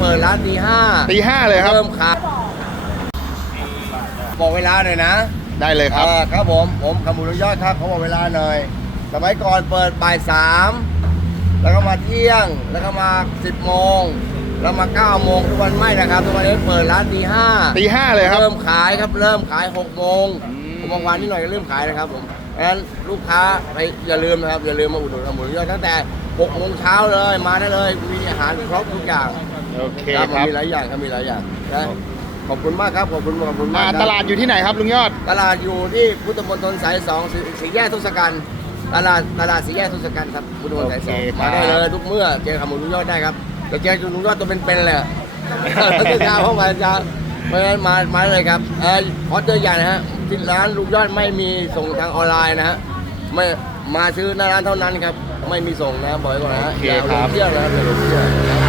เปิดร้านตีห้าตีห้าเลยครับ เริ่มขายบอกเวลาหน่อยนะได้เลยครับ เออครับผมผมขมูลยอดครับเขาบอกเวลาหน่อยสมัยก่อนเปิดบ่ายสามแล้วก็มาเที่ยงแล้วก็มาสิบโมงแล้วมาเก้าโมงทุกวันไม่นะครับทุกวันนี้เปิดร้านตีห้าตีห้าเลยครับเริ่มขายครับเริ่มขาย6กโมงอืมผมบางวันนิดหน่อยก็เริ่มขายนะครับผมดั งนั้นลูกค้าไปอย่าลืมนะครับอย่าลืมมาอุดหนุนขมูลยอดตั้งแต่6โมงเช้าเลยมาได้เลยมีอาหารครบทุกอย่างโอเคครับครับมีหลายอย่างครับมีหลายอย่างนะขอบคุณมากครับขอบคุณขอบคุณอ่ามากครับตลาดอยู่ที่ไหนครับลุงยอด ตลาดอยู่ที่พุทธมณฑลสายสองสีสีแยกทุกสกันต์ตลาดตลาดสีแยกทุกสกันต์ครับพุทธมณฑลสายสองโอเคครับ มาได้เลยทุกเมื่อเจอขมูลยอดได้ครับจะเจอลุงยอดตัวเป็นๆเลยจะจ้าเข้ามาจะเพราะฉะนั้นมามาเลยครับเออขอเตือนอย่างนะฮะ ที่ร้านลุงยอดไม่มีส่งทางออนไลน์นะฮะไม่มาซื้อหน้าร้านเท่านั้นครับ ไม่มีส่งนะบอกไว้ก่อนนะฮะโอเคอย่าหลครังบเชื่อนะครับอย่าหลงเชื่อ